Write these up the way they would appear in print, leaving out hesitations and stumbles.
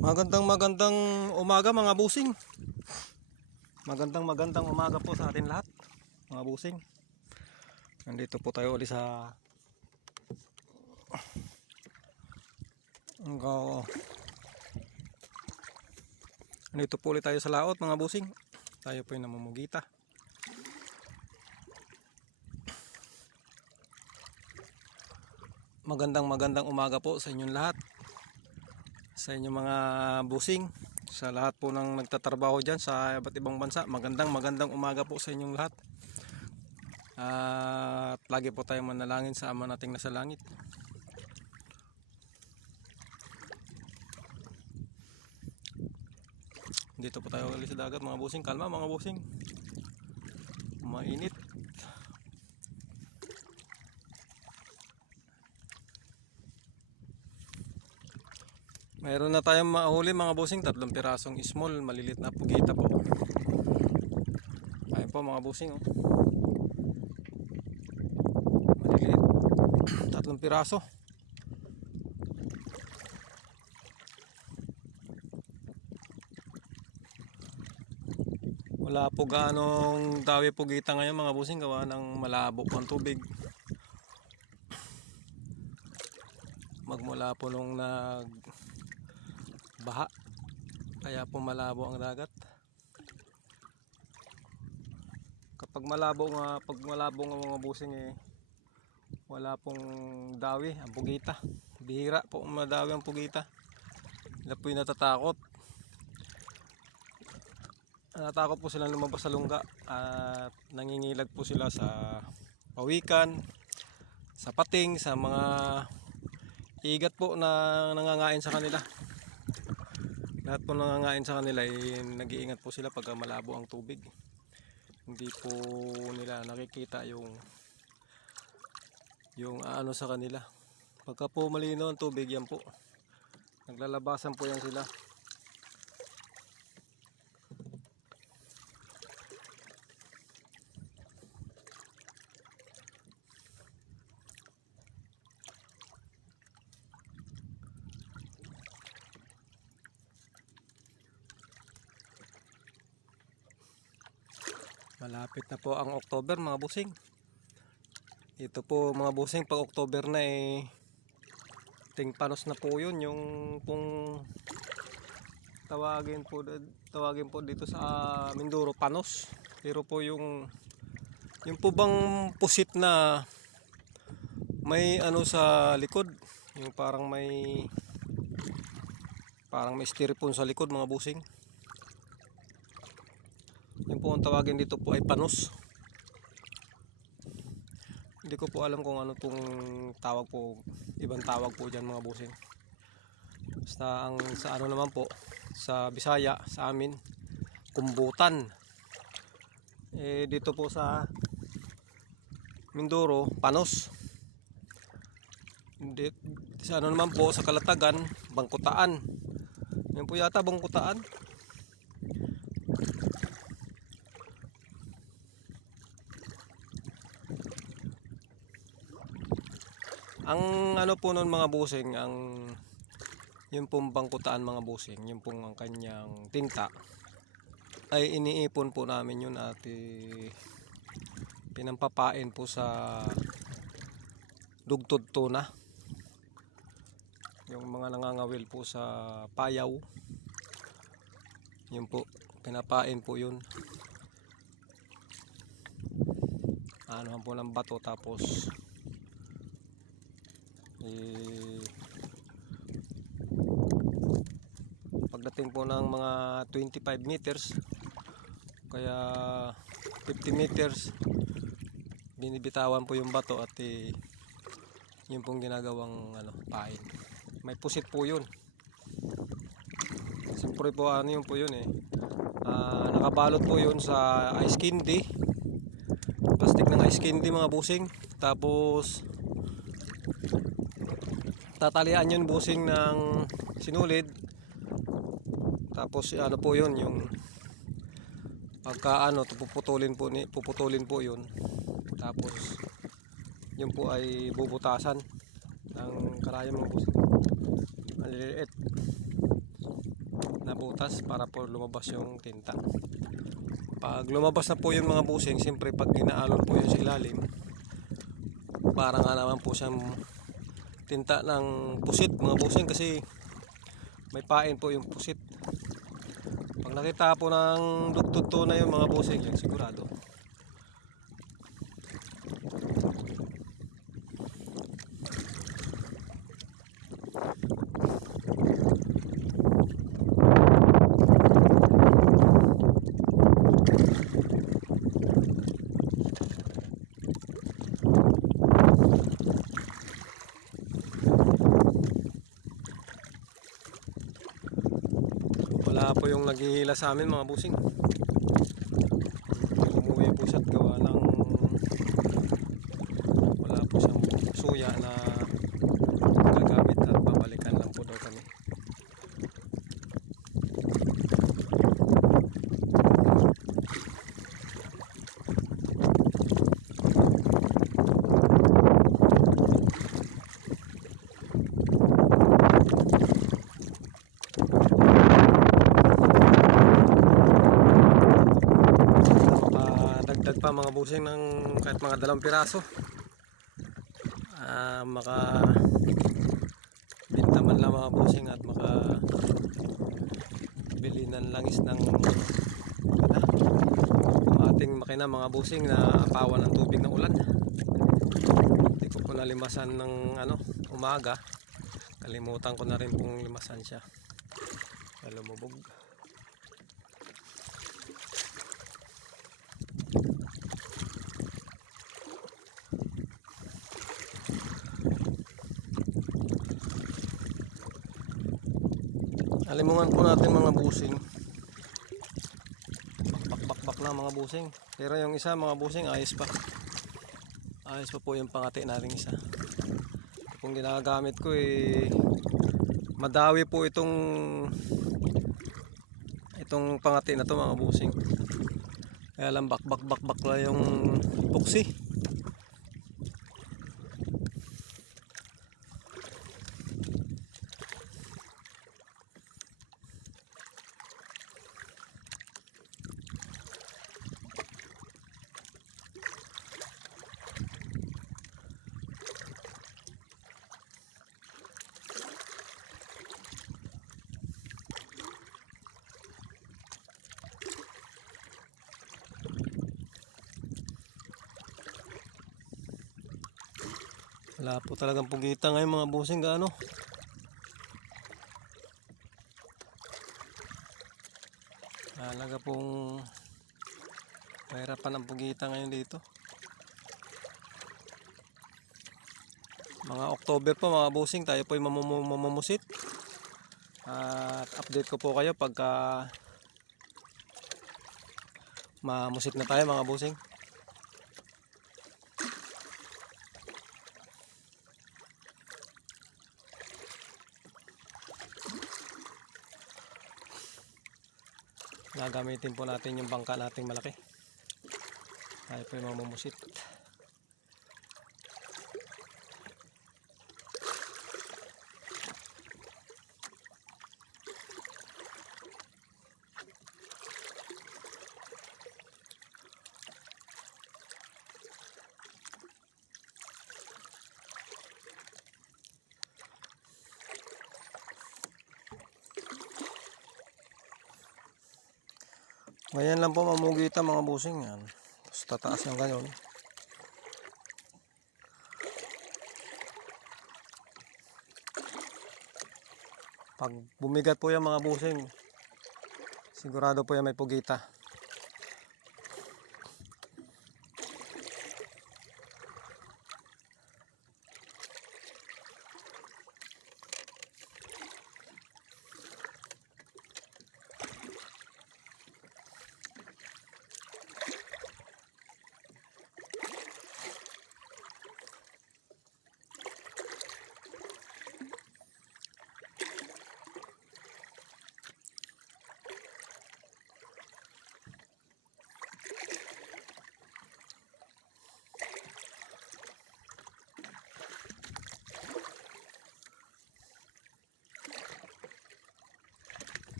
Magandang umaga mga busing. Magandang umaga po sa atin lahat mga busing. Nandito po tayo ulit sa Nandito po ulit tayo sa laot mga busing. Tayo po yung namumugita. Magandang umaga po sa inyong lahat, sa inyong mga busing, sa lahat po ng nagtatrabaho dyan sa iba't ibang bansa. Magandang umaga po sa inyong lahat. At lagi po tayong manalangin sa Ama nating nasa langit. Dito po tayo ulit sa dagat mga busing. Kalma mga busing, mainit. Mayroon na tayong mahuli mga busing, 3 pirasong small, malilit na pugita po. Ayun po mga busing, oh. Malilit, 3 piraso. Wala po ganong dawi pugita ngayon mga busing, gawa ng malabo po ang tubig. Magmula po nung baha, kaya po malabo ang dagat. Kapag malabo nga mga busing, wala pong dawi ang pugita. Bihira po madawi ang pugita. Sila po yung natatakot. Natakot po silang lumabas sa lungga at nangingilag po sila sa pawikan, sa pating, sa mga igat po na nangangain sa kanila. Lahat po nangangain sa kanila ay nag-iingat po sila pag malabo ang tubig. Hindi po nila nakikita yung ano sa kanila. Pagka po malino ang tubig, yan po, naglalabasan po yan sila. Malapit na po ang October mga busing. Ito po mga busing, pag October na tingpanos na po yun. Yung pong tawagin po dito sa Mindoro, panos. Pero po yung po bang pusit na may ano sa likod, yung parang may styrofoam sa likod mga busing. Yung po ang tawagin dito po ay panos. Hindi ko po alam kung ano pong tawag po, ibang tawag po dyan mga busing. Basta sa ano naman po, sa Bisaya, sa amin, kumbutan. Dito po sa Mindoro, panos. Sa ano naman po, sa Kalatagan, bangkutaan. Yan po yata bangkutaan. Ang ano po nun mga busing, yung pong bangkutaan mga busing, yung pong ang kanyang tinta ay iniipon po namin yun at pinampapain po sa dugtod tuna. Yung mga nangangawil po sa payaw, yun po, pinapain po yun. Ano po ng bato, tapos pagdating po ng mga 25 meters kaya 50 meters, binibitawan po yung bato at yung pong ginagawang pain. May pusit po yun. Siyempre po yun po yun nakabalot po yun sa ice candy, plastic ng ice candy mga busing. Tapos tatalian yun busing ng sinulid. Tapos ano po yun, yung pagka puputulin po yun. Tapos yun po ay bubutasan ng karayom mga busing. Maliliit. butas para po lumabas yung tinta. Pag lumabas na po yung mga busing, siyempre pag ginaalon po yun sa ilalim, para nga naman po siyang tinta ng pusit mga busing, kasi may pain po yung pusit. Pag nakita po ng dugtugto na yung mga busing, yun sigurado. Wala po yung naghihila sa amin mga busing. Umuwi po siya at gawa ng wala po siyang suya na gagamit at babalikan lang po daw kami. Dagdag pa mga busing ng kahit mga 2 piraso, maka bintaman lang mga busing at maka bili ng langis ng ating makina mga busing na apawan ng tubig ng ulan. Hindi ko po nalimasan ng umaga, kalimutan ko na rin pong limasan siya, lumubog. Alimungan po natin mga busing. Bakbak lang mga busing. Pero yung isa mga busing ayos pa. Ayos pa po yung pangati natin isa. Kung ginagamit ko madawi po itong pangati na to mga busing. Kaya lang bakbak lang yung epoxy. Wala po talagang pugita ngayon mga busing gaano. Talaga pong mahirapan ang pugita ngayon dito. Mga October pa mga busing, tayo po ay mamumusit. At update ko po kayo pagka mamusit na tayo mga busing. Gagamitin po natin yung bangka nating malaki. Tayo po yung mamumusit. Ngayon lang po mamugita mga busing yan. Tapos tataas yung ganyan. Pag bumigat po yung mga busing, sigurado po yan may pugita.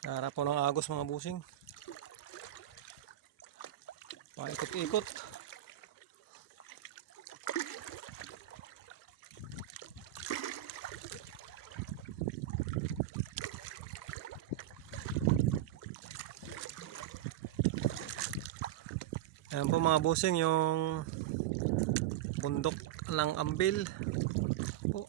Harap po ng agos mga busing. Paikot-ikot. Ayan po mga busing yung bundok ng Ambil po.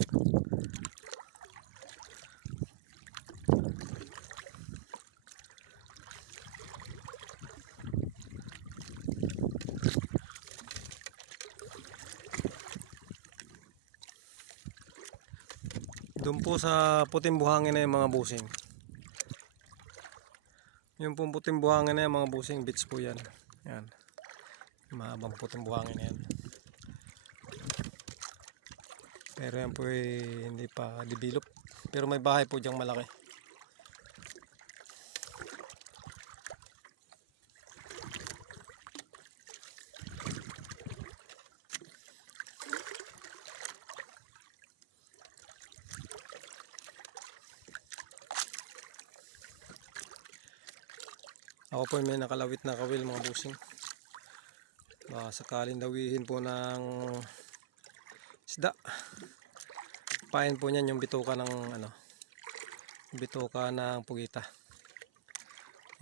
Doon po sa puting buhangin na yung mga busing. Yung pong puting buhangin na yung mga busing, beach po yan. Yan. Mahabang puting buhangin na yan. Pero yan po hindi pa develop. Pero may bahay po diyang malaki. Ako po may nakalawit na kawil mga busing. Baka sakaling dawihin po ng isda. Pain po niyan yung bituka ng bituka ng pugita.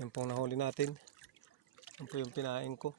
Yan pong nahuli natin. Yan po yung pinain ko.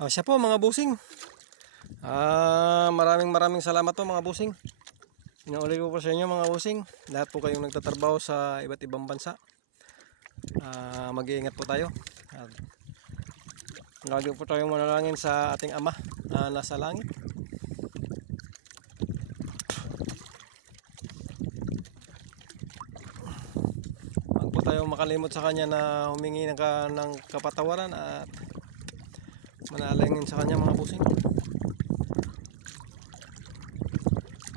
Siya po mga busing. Maraming salamat po mga busing. Inuulit ko po sa inyo mga busing. Lahat po kayong nagtatrabaho sa iba't ibang bansa. Mag-iingat po tayo. Lagi po tayong manalangin sa ating Ama na nasa langit. Huwag po tayong makalimot sa Kanya na humingi ng kapatawaran at manalangin sa Kanya mga busing.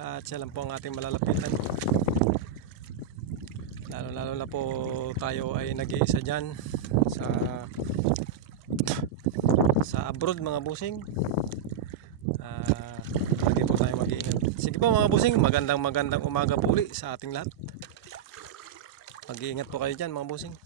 At siya lang po ang ating malalapitan. Lalo na po tayo ay nag-iisa dyan sa abroad mga busing. Lagi po tayo mag-iingat. Sige po mga busing, magandang umaga po uli sa ating lahat. Mag-iingat po kayo dyan mga busing.